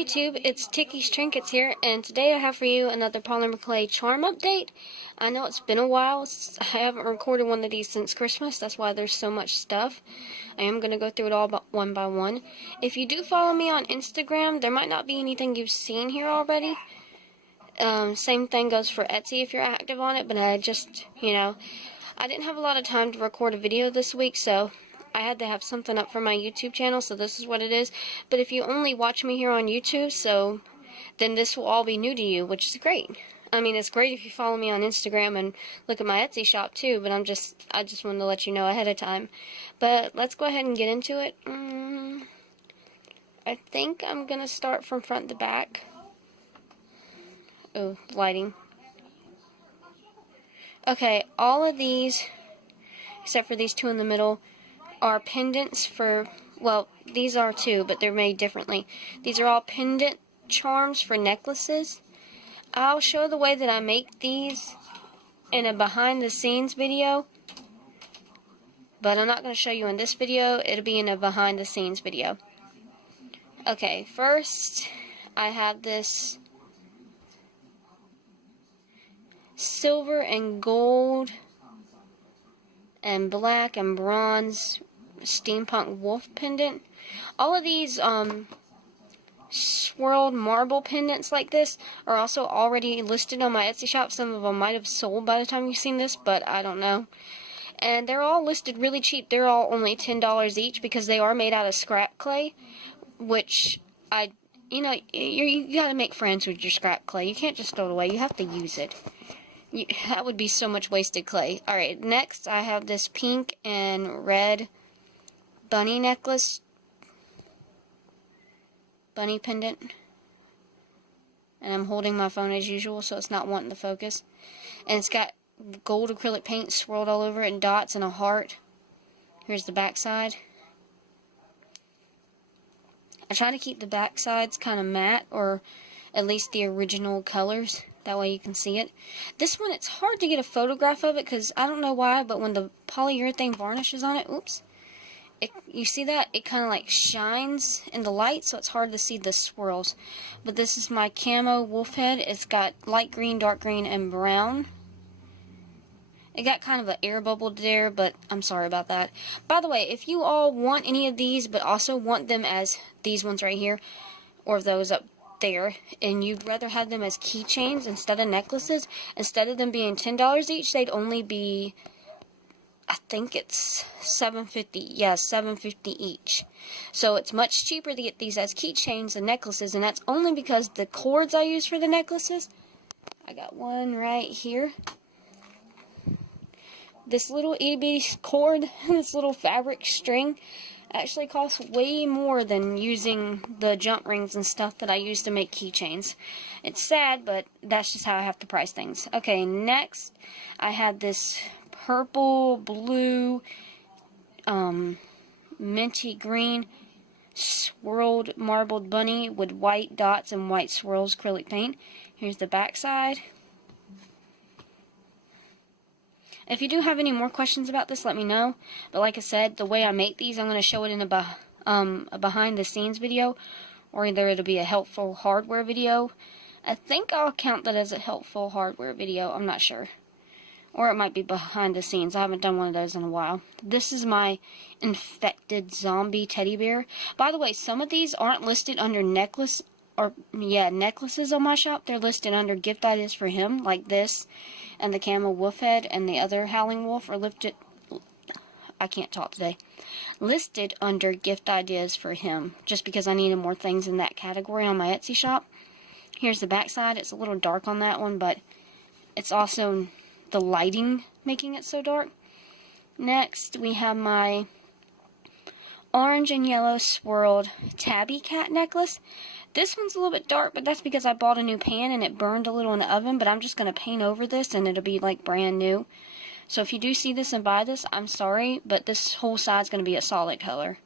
YouTube, it's Ticky's Trinkets here, and today I have for you another Polymer Clay charm update. I know it's been a while. I haven't recorded one of these since Christmas, that's why there's so much stuff. I am going to go through it all one by one. If you do follow me on Instagram, there might not be anything you've seen here already. Same thing goes for Etsy if you're active on it, but I just, I didn't have a lot of time to record a video this week, so I had to have something up for my YouTube channel, so this is what it is. But if you only watch me here on YouTube, then this will all be new to you, which is great. I mean, it's great if you follow me on Instagram and look at my Etsy shop too, but I just wanted to let you know ahead of time. But let's go ahead and get into it. I think I'm going to start from front to back. Oh, lighting. Okay, all of these, except for these two in the middle, are pendants for, well, these are too, but they're made differently. These are all pendant charms for necklaces. I'll show the way that I make these in a behind the scenes video, but I'm not going to show you in this video. It'll be in a behind the scenes video. Okay, first I have this silver and gold and black and bronze steampunk wolf pendant. All of these swirled marble pendants like this are also already listed on my Etsy shop. Some of them might have sold by the time you've seen this, but I don't know. And they're all listed really cheap. They're all only $10 each because they are made out of scrap clay, which you gotta make friends with your scrap clay. You can't just throw it away. You have to use it. That would be so much wasted clay. Alright, next I have this pink and red bunny necklace, bunny pendant, and I'm holding my phone as usual so it's not wanting to focus, and it's got gold acrylic paint swirled all over it and dots and a heart. Here's the back side. I try to keep the back sides kind of matte, or at least the original colors, that way you can see it. This one, it's hard to get a photograph of it because I don't know why, but when the polyurethane varnish is on it, oops, you see that? It kind of like shines in the light, so it's hard to see the swirls. But this is my camo wolf head. It's got light green, dark green, and brown. It got kind of an air bubble there, but I'm sorry about that. By the way, if you all want any of these, but also want them as these ones right here, or those up there, and you'd rather have them as keychains instead of necklaces, instead of them being $10 each, they'd only be, I think it's $7.50. Yeah, $7.50 each. So it's much cheaper to get these as keychains than necklaces, and that's only because the cords I use for the necklaces, I got one right here. This little itty bitty cord, this little fabric string, actually costs way more than using the jump rings and stuff that I use to make keychains. It's sad, but that's just how I have to price things. Okay, next I have this purple, blue, minty green swirled marbled bunny with white dots and white swirls acrylic paint. Here's the back side. If you do have any more questions about this, let me know. But like I said, the way I make these, I'm going to show it in a behind the scenes video, or either it'll be a helpful hardware video. I think I'll count that as a helpful hardware video. I'm not sure. Or it might be behind the scenes. I haven't done one of those in a while. This is my infected zombie teddy bear. By the way, some of these aren't listed under necklaces on my shop. They're listed under gift ideas for him, like this, and the camo wolf head, and the other howling wolf are listed under gift ideas for him, just because I needed more things in that category on my Etsy shop. Here's the back side. It's a little dark on that one, but it's also the lighting making it so dark. Next, we have my orange and yellow swirled tabby cat necklace. This one's a little bit dark, but that's because I bought a new pan and it burned a little in the oven, but I'm just going to paint over this and it'll be like brand new. So if you do see this and buy this, I'm sorry, but this whole side's going to be a solid color.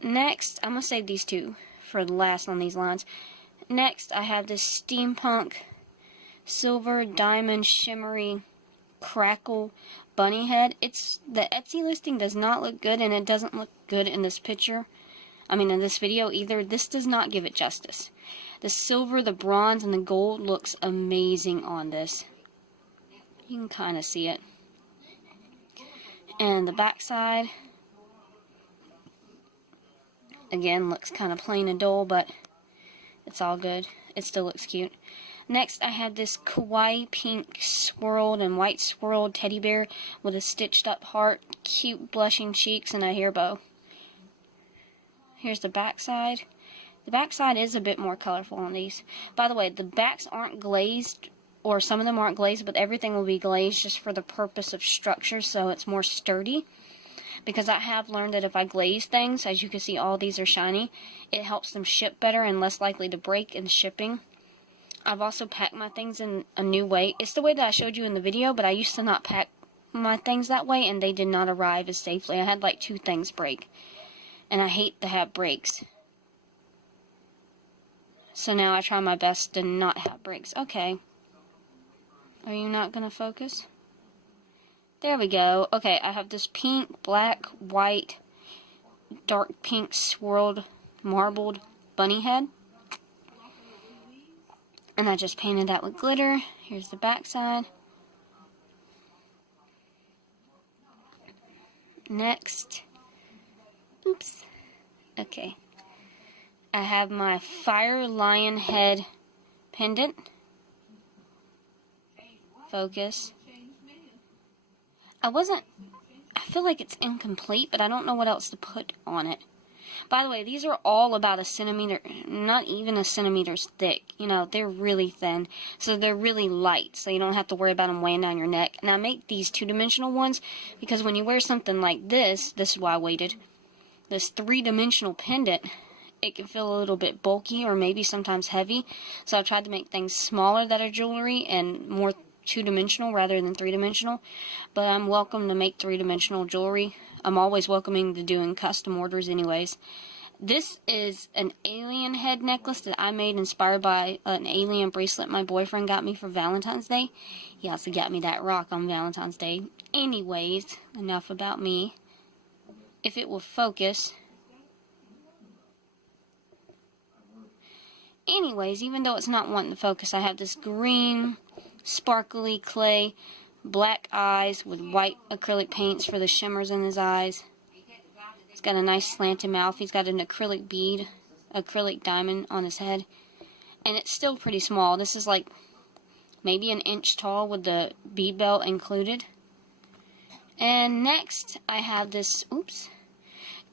Next, I'm going to save these two for the last on these lines. Next, I have this steampunk silver diamond shimmery crackle bunny head. The Etsy listing does not look good, and it doesn't look good in this picture. in this video either. This does not give it justice. The silver, the bronze, and the gold looks amazing on this. You can kind of see it. And the back side, again, looks kind of plain and dull, but it's all good. It still looks cute. Next, I have this kawaii pink swirled and white swirled teddy bear with a stitched up heart, cute blushing cheeks, and a hair bow. Here's the back side. The back side is a bit more colorful on these. By the way, the backs aren't glazed, or some of them aren't glazed, but everything will be glazed just for the purpose of structure, so it's more sturdy. Because I have learned that if I glaze things, as you can see all these are shiny, it helps them ship better and less likely to break in shipping. I've also packed my things in a new way. It's the way that I showed you in the video, but I used to not pack my things that way, and they did not arrive as safely. I had like 2 things break, and I hate to have breaks. So now I try my best to not have breaks. Okay. Are you not going to focus? There we go. Okay, I have this pink, black, white, dark pink swirled, marbled bunny head. And I just painted that with glitter. Here's the back side. Next. Oops. Okay. I have my fire lion head pendant. Focus. I feel like it's incomplete, but I don't know what else to put on it. By the way, these are all about a centimeter, not even a centimeter's thick. You know, they're really thin, so they're really light, so you don't have to worry about them weighing down your neck. And I make these 2-dimensional ones because when you wear something like this is why I waited, this 3-dimensional pendant, it can feel a little bit bulky or maybe sometimes heavy. So I've tried to make things smaller that are jewelry and more 2-dimensional rather than 3-dimensional. But I'm welcome to make 3-dimensional jewelry. I'm always welcoming to doing custom orders anyways. This is an alien head necklace that I made inspired by an alien bracelet my boyfriend got me for Valentine's Day. He also got me that rock on Valentine's Day. Anyways, enough about me. If it will focus. Anyways, even though it's not wanting to focus, I have this green, sparkly clay, black eyes with white acrylic paints for the shimmers in his eyes. He's got a nice slanted mouth. He's got an acrylic bead, acrylic diamond on his head. And it's still pretty small. This is like maybe an inch tall with the bead belt included. And next, I have this,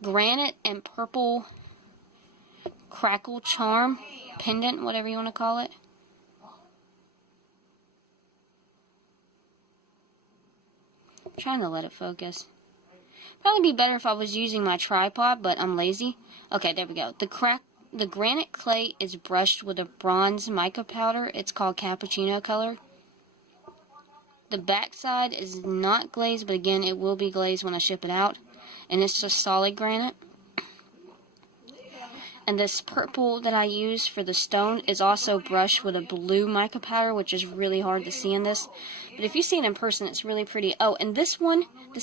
granite and purple crackle charm pendant, whatever you want to call it. I'm trying to let it focus. Probably be better if I was using my tripod, but I'm lazy. Okay, there we go. The granite clay is brushed with a bronze mica powder. It's called cappuccino color. The back side is not glazed, but again, it will be glazed when I ship it out. And it's just solid granite. And this purple that I use for the stone is also brushed with a blue mica powder, which is really hard to see in this. But if you see it in person, it's really pretty. Oh, and this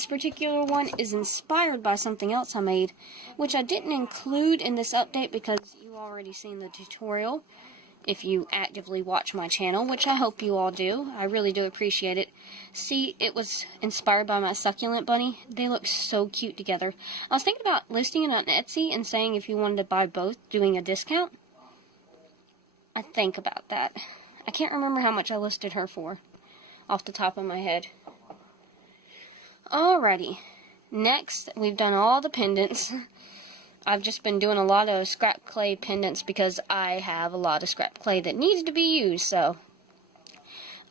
particular one, is inspired by something else I made, which I didn't include in this update because you already seen the tutorial if you actively watch my channel, which I hope you all do. I really do appreciate it. See, it was inspired by my succulent bunny. They look so cute together. I was thinking about listing it on Etsy and saying if you wanted to buy both, doing a discount. I think about that. I can't remember how much I listed her for off the top of my head. Alrighty. Next, we've done all the pendants. I've just been doing a lot of scrap clay pendants because I have a lot of scrap clay that needs to be used, so.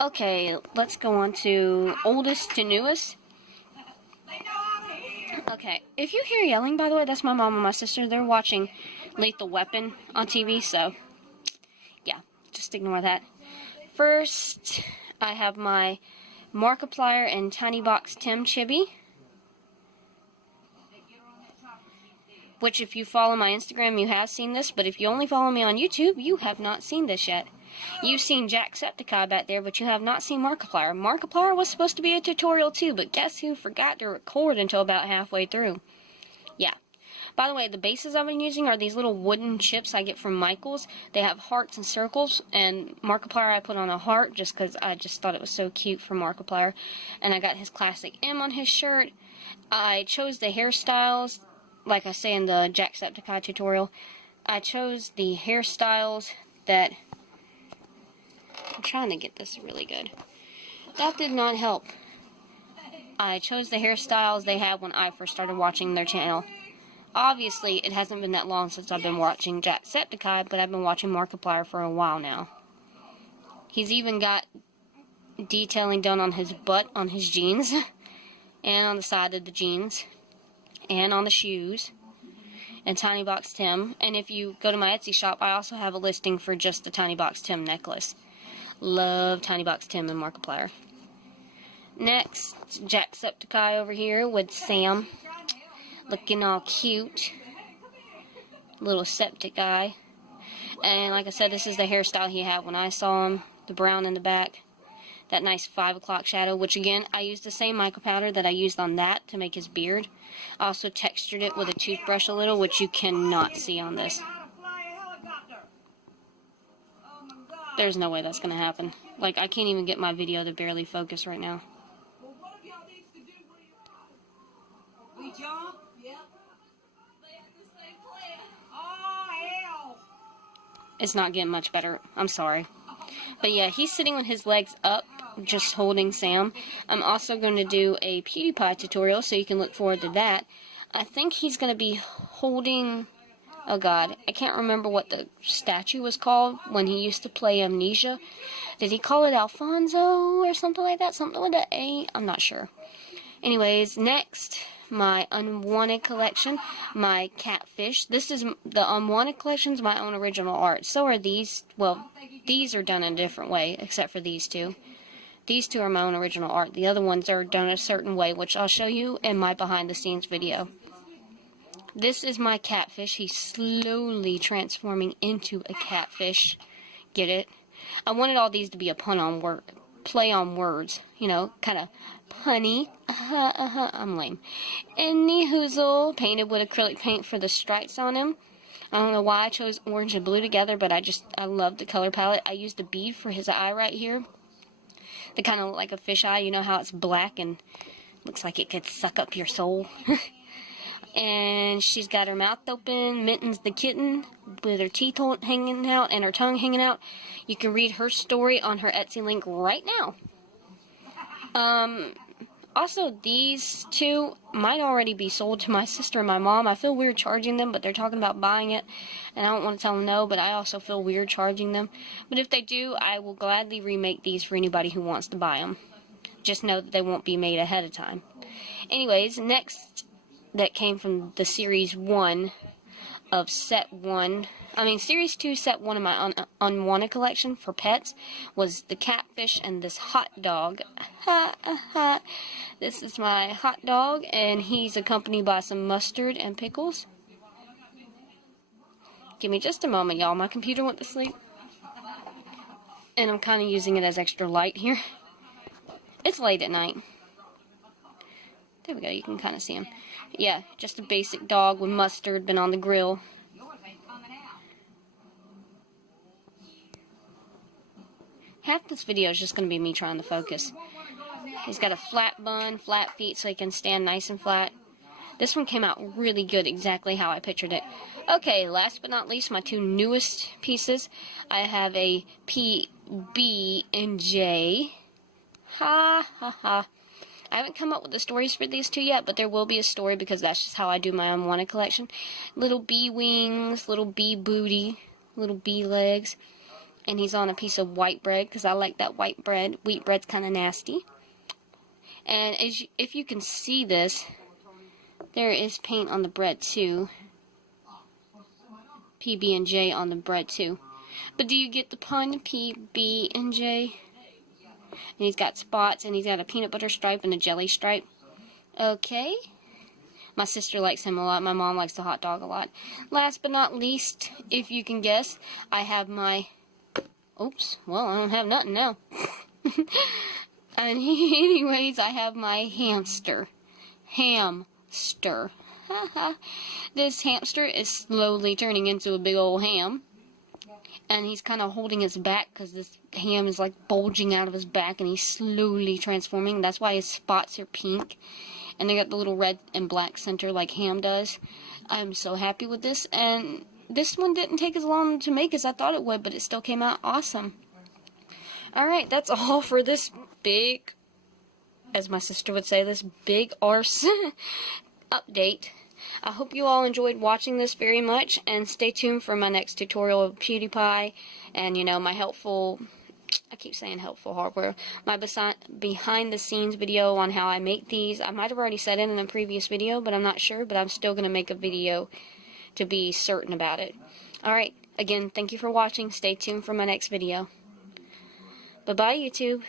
Okay, let's go on to oldest to newest. Okay, if you hear yelling, by the way, that's my mom and my sister. They're watching Lethal Weapon on TV, so yeah, just ignore that. First, I have my Markiplier and Tiny Box Tim Chibi, which if you follow my Instagram, you have seen this, but if you only follow me on YouTube, you have not seen this yet. You've seen Jacksepticeye back there, but you have not seen Markiplier. Markiplier was supposed to be a tutorial too, but guess who forgot to record until about halfway through? Yeah. By the way, the bases I've been using are these little wooden chips I get from Michael's. They have hearts and circles, and Markiplier I put on a heart just because I just thought it was so cute for Markiplier. And I got his classic M on his shirt. I chose the hairstyles, like I say in the Jacksepticeye tutorial. I chose the hairstyles that... I'm trying to get this really good. That did not help. I chose the hairstyles they had when I first started watching their channel. Obviously, it hasn't been that long since I've been watching Jacksepticeye, but I've been watching Markiplier for a while now. He's even got detailing done on his butt, on his jeans, and on the side of the jeans, and on the shoes, and Tiny Box Tim. And if you go to my Etsy shop, I also have a listing for just the Tiny Box Tim necklace. Love Tiny Box Tim and Markiplier. Next, Jacksepticeye over here with Sam. Looking all cute. Little septic eye. And like I said, this is the hairstyle he had when I saw him. The brown in the back. That nice 5 o'clock shadow, which again, I used the same mica powder that I used on that to make his beard. I also textured it with a toothbrush a little, which you cannot see on this. There's no way that's going to happen. Like, I can't even get my video to barely focus right now. We jump? Yep. They have the same plan. Oh, hell. It's not getting much better. I'm sorry. But yeah, he's sitting with his legs up, just holding Sam. I'm also going to do a PewDiePie tutorial, so you can look forward to that. I think he's going to be holding... Oh god, I can't remember what the statue was called when he used to play Amnesia. Did he call it Alfonso or something like that? Something with an A? I'm not sure. Anyways, next, my Unwanted collection, my catfish. This is the Unwanted collection's my own original art. So are these. Well, these are done in a different way, except for these two. These two are my own original art. The other ones are done a certain way, which I'll show you in my behind the scenes video. This is my catfish. He's slowly transforming into a catfish. Get it? I wanted all these to be a play on words. You know, kind of punny. I'm lame. Any hoozle, painted with acrylic paint for the stripes on him. I don't know why I chose orange and blue together, but I love the color palette. I used a bead for his eye right here. They kind of look like a fish eye. You know how it's black and looks like it could suck up your soul. And she's got her mouth open, Mittens the kitten, with her teeth hanging out and her tongue hanging out. You can read her story on her Etsy link right now. Also, these two might already be sold to my sister and my mom. I feel weird charging them, but they're talking about buying it, and I don't want to tell them no, but I also feel weird charging them. But if they do, I will gladly remake these for anybody who wants to buy them. Just know that they won't be made ahead of time. Anyways, next... that came from the Series 1 of Set 1. I mean, Series 2, Set 1 of my Unwanted collection for pets was the catfish and this hot dog. This is my hot dog, and he's accompanied by some mustard and pickles. Give me just a moment, y'all. My computer went to sleep. And I'm kind of using it as extra light here. It's late at night. There we go, you can kind of see him. Yeah, just a basic dog with mustard, been on the grill. Half this video is just going to be me trying to focus. He's got a flat bun, flat feet, so he can stand nice and flat. This one came out really good, exactly how I pictured it. Okay, last but not least, my two newest pieces. I have a PB&J. Ha ha ha. I haven't come up with the stories for these two yet, but there will be a story because that's just how I do my Unwanted collection. Little bee wings, little bee booty, little bee legs. And he's on a piece of white bread because I like that white bread. Wheat bread's kind of nasty. And if you can see this, there is paint on the bread too. PB&J on the bread too. But do you get the pun? PB&J? And he's got spots, and he's got a peanut butter stripe and a jelly stripe. Okay. My sister likes him a lot. My mom likes the hot dog a lot. Last but not least, if you can guess, I have my... Oops. Well, I don't have nothing now. And anyways, I have my hamster. Hamster. This hamster is slowly turning into a big old ham. And he's kind of holding his back because this ham is like bulging out of his back, and he's slowly transforming. That's why his spots are pink. And they got the little red and black center like ham does. I'm so happy with this. And this one didn't take as long to make as I thought it would, but it still came out awesome. Alright, that's all for this big, as my sister would say, this big arse update. I hope you all enjoyed watching this very much, and stay tuned for my next tutorial of PewDiePie and, you know, my helpful, I keep saying helpful hardware, my behind the scenes video on how I make these. I might have already said it in a previous video, but I'm not sure, but I'm still going to make a video to be certain about it. Alright, again, thank you for watching. Stay tuned for my next video. Bye-bye, YouTube.